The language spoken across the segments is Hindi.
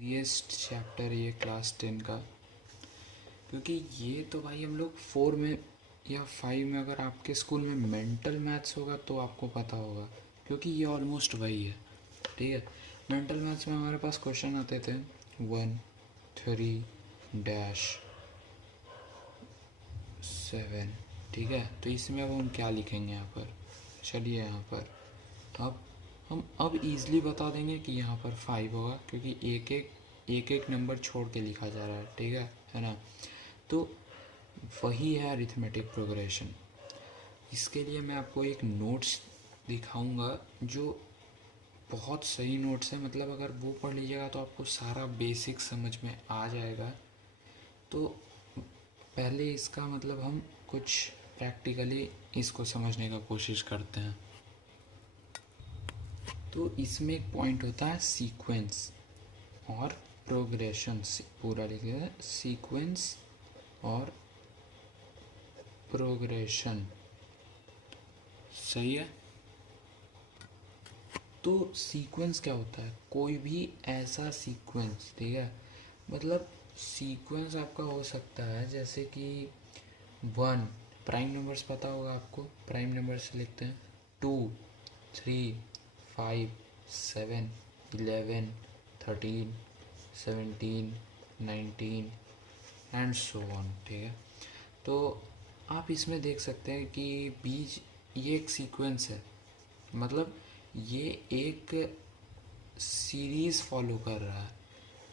इजीएस्ट चैप्टर ये क्लास 10 का, क्योंकि ये तो भाई हम लोग 4 में या 5 में, अगर आपके स्कूल में मेंटल मैथ्स होगा तो आपको पता होगा, क्योंकि ये ऑलमोस्ट वही है। ठीक है, मेंटल मैथ्स में हमारे पास क्वेश्चन आते थे 1 3-7। ठीक है, तो इसमें अब हम क्या लिखेंगे यहाँ पर? चलिए यहाँ पर हम अब ईज़िली बता देंगे कि यहाँ पर 5 होगा, क्योंकि एक नंबर छोड़ के लिखा जा रहा है। ठीक है ना? तो वही है अरिथमेटिक प्रोग्रेशन। इसके लिए मैं आपको एक नोट्स दिखाऊंगा जो बहुत सही नोट्स है। मतलब अगर वो पढ़ लीजिएगा तो आपको सारा बेसिक समझ में आ जाएगा। तो पहले इसका मतलब हम कुछ प्रैक्टिकली इसको समझने का कोशिश करते हैं। तो इसमें एक पॉइंट होता है सीक्वेंस और प्रोग्रेशन। पूरा लिखिएगा, सीक्वेंस और प्रोग्रेशन। सही है? तो सीक्वेंस क्या होता है? कोई भी ऐसा सीक्वेंस, ठीक है, मतलब सीक्वेंस आपका हो सकता है जैसे कि 1 प्राइम नंबर्स पता होगा आपको, प्राइम नंबर्स लिखते हैं 2 3 5 7 11 13 17 19 एंड सो ऑन। ठीक है, तो आप इसमें देख सकते हैं कि बीच ये एक सीक्वेंस है, मतलब ये एक सीरीज़ फॉलो कर रहा है।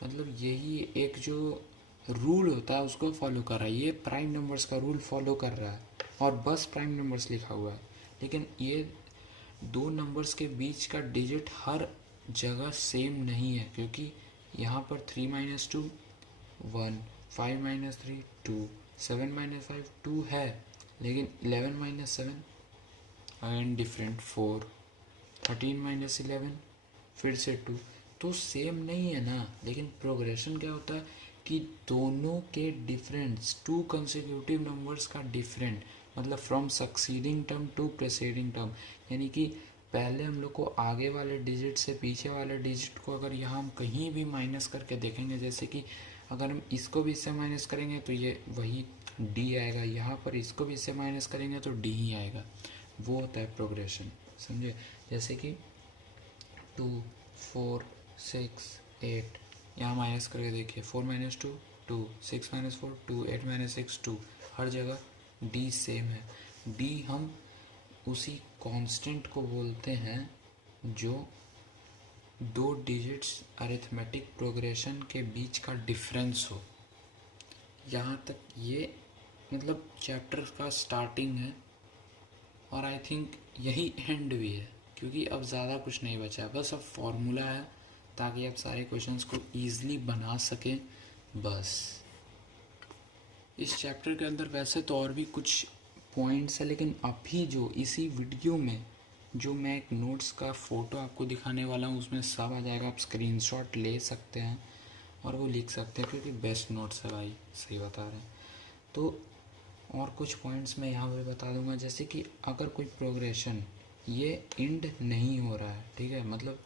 मतलब यही एक जो रूल होता है उसको फॉलो कर रहा है। ये प्राइम नंबर्स का रूल फॉलो कर रहा है और बस प्राइम नंबर्स लिखा हुआ है, लेकिन ये दो नंबर्स के बीच का डिजिट हर जगह सेम नहीं है, क्योंकि यहाँ पर 3 - 2 1, 5 - 3 2, 7 - 5 2 है, लेकिन 11 - 7 अगेन डिफरेंट 4, 13 - 11 फिर से 2, तो सेम नहीं है ना। लेकिन प्रोग्रेशन क्या होता है कि दोनों के डिफरेंस, टू कंसेक्यूटिव नंबर्स का डिफरेंट, मतलब from succeeding term to preceding term, यानी कि पहले हम लोग को आगे वाले डिजिट से पीछे वाले डिजिट को अगर यहाँ हम कहीं भी माइनस करके देखेंगे, जैसे कि अगर हम इसको भी इससे माइनस करेंगे तो ये वही डी आएगा, यहाँ पर इसको भी इससे माइनस करेंगे तो डी ही आएगा। वो होता है प्रोग्रेशन, समझे? जैसे कि 2 4 6 8, यहाँ माइनस करके देखिए 4 - 2 2, 6 - 4 2, 8 - 6 2, हर जगह डी सेम है। डी हम उसी कांस्टेंट को बोलते हैं जो दो डिजिट्स अरिथमेटिक प्रोग्रेशन के बीच का डिफरेंस हो। यहाँ तक ये मतलब चैप्टर का स्टार्टिंग है, और आई थिंक यही एंड भी है, क्योंकि अब ज़्यादा कुछ नहीं बचा है, बस अब फॉर्मूला है ताकि आप सारे क्वेश्चंस को ईज़िली बना सकें बस। इस चैप्टर के अंदर वैसे तो और भी कुछ पॉइंट्स है, लेकिन अभी जो इसी वीडियो में जो मैं एक नोट्स का फ़ोटो आपको दिखाने वाला हूँ उसमें सब आ जाएगा। आप स्क्रीनशॉट ले सकते हैं और वो लिख सकते हैं, क्योंकि बेस्ट नोट्स है भाई, सही बता रहे हैं। तो और कुछ पॉइंट्स मैं यहाँ पे बता दूंगा, जैसे कि अगर कोई प्रोग्रेशन ये इंड नहीं हो रहा है, ठीक है, मतलब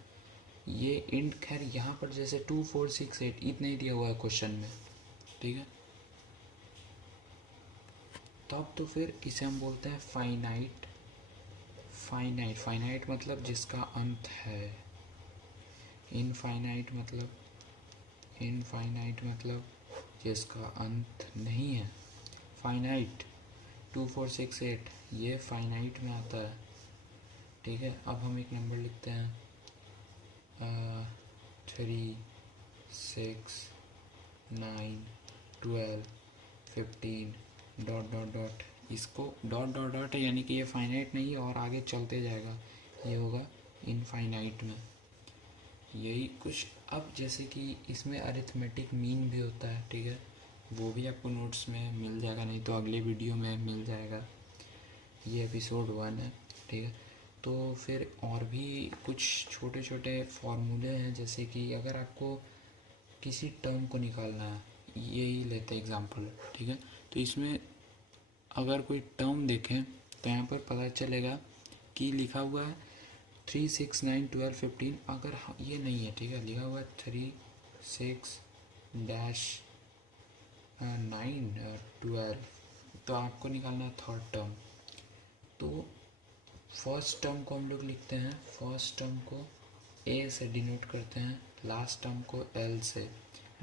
ये इंड, खैर यहाँ पर जैसे 2 4 6 8 इतना ही दिया हुआ है क्वेश्चन में, ठीक है, तब तो फिर इसे हम बोलते हैं फाइनाइट। फाइनाइट मतलब जिसका अंत है। इनफाइनाइट मतलब जिसका अंत नहीं है। फाइनाइट 2 4 6 8 ये फाइनाइट में आता है। ठीक है, अब हम एक नंबर लिखते हैं 3 6 9 12 15 डॉट डॉट डॉट। इसको डॉट डॉट डॉट है, यानी कि ये फाइनाइट नहीं है और आगे चलते जाएगा, ये होगा इनफाइनाइट में। यही कुछ। अब जैसे कि इसमें अरिथमेटिक मीन भी होता है, ठीक है, वो भी आपको नोट्स में मिल जाएगा, नहीं तो अगले वीडियो में मिल जाएगा। ये एपिसोड 1 है, ठीक है। तो फिर और भी कुछ छोटे छोटे फार्मूले हैं, जैसे कि अगर आपको किसी टर्म को निकालना है, यही लेते हैं एग्जांपल, ठीक है, तो इसमें अगर कोई टर्म देखें तो यहाँ पर पता चलेगा कि लिखा हुआ है 3 6 9 12 15, अगर ये नहीं है, ठीक है, लिखा हुआ है 3 6 डैश 9 12, तो आपको निकालना है थर्ड टर्म। तो फर्स्ट टर्म को हम लोग लिखते हैं, फर्स्ट टर्म को ए से डिनोट करते हैं, लास्ट टर्म को एल से,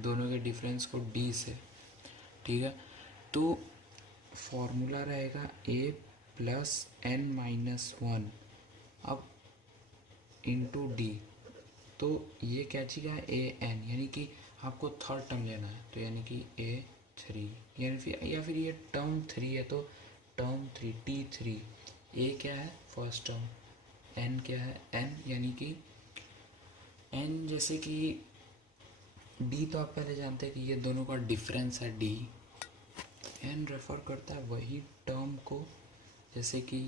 दोनों के डिफरेंस को डी से, ठीक है। तो फॉर्मूला रहेगा ए प्लस एन माइनस वन अब इंटू डी। तो ये क्या चीज़ है, ए एन, यानी कि आपको थर्ड टर्म लेना है, तो यानी कि ए थ्री, या फिर ये टर्म थ्री है तो टर्म थ्री टी थ्री। ए क्या है फर्स्ट टर्म, एन क्या है एन, यानी कि एन जैसे कि डी तो आप पहले जानते हैं कि ये दोनों का डिफरेंस है डी। एन रेफर करता है वही टर्म को, जैसे कि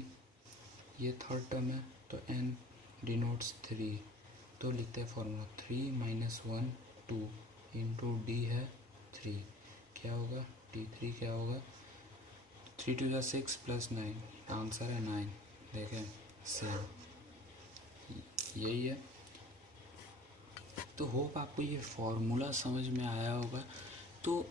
ये थर्ड टर्म है तो एन डिनोट्स थ्री, तो लिखते हैं फॉर्मूला 3 माइनस 1 2 इंटू डी है 3, क्या होगा T3 क्या होगा 3 2 जा 6 प्लस 9, आंसर है 9। देखें सेम यही है। तो होप आपको ये फॉर्मूला समझ में आया होगा। तो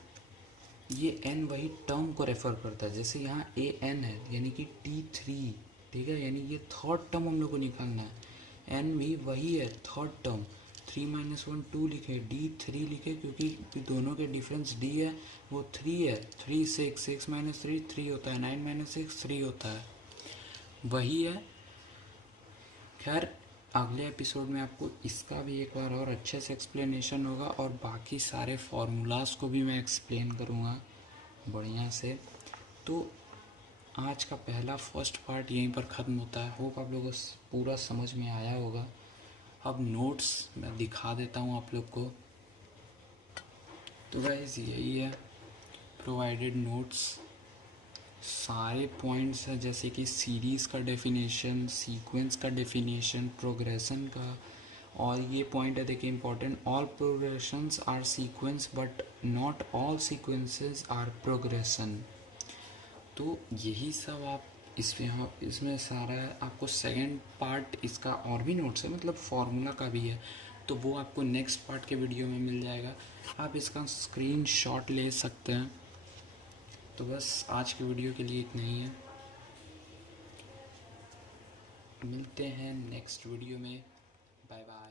ये n वही टर्म को रेफ़र करता है, जैसे यहाँ ए एन है यानी कि T3, ठीक है, यानी ये थर्ड टर्म हम लोग को निकालना है। n भी वही है थर्ड टर्म, 3 माइनस 1 2 लिखे, D3 लिखे क्योंकि दोनों के डिफरेंस D है, वो 3 है, 3 6 6 माइनस 3 3 होता है, 9 माइनस 6 3 होता है, वही है। खैर अगले एपिसोड में आपको इसका भी एक बार और अच्छे से एक्सप्लेनेशन होगा और बाकी सारे फार्मूलाज को भी मैं एक्सप्लेन करूँगा बढ़िया से। तो आज का पहला फर्स्ट पार्ट यहीं पर ख़त्म होता है। होप आप लोगों को पूरा समझ में आया होगा। अब नोट्स मैं दिखा देता हूँ आप लोग को। तो गाइस यही है प्रोवाइडेड नोट्स, सारे पॉइंट्स हैं जैसे कि सीरीज़ का डेफिनेशन, सीक्वेंस का डेफिनेशन, प्रोग्रेशन का, और ये पॉइंट है देखिए important, all progressions are sequence but not all sequences are progression. तो यही सब आप इसमें सारा है। आपको सेकंड पार्ट इसका और भी नोट्स है, मतलब फार्मूला का भी है, तो वो आपको नेक्स्ट पार्ट के वीडियो में मिल जाएगा, आप इसका स्क्रीनशॉट ले सकते हैं। तो बस आज के वीडियो के लिए इतना ही है, मिलते हैं नेक्स्ट वीडियो में, बाय बाय।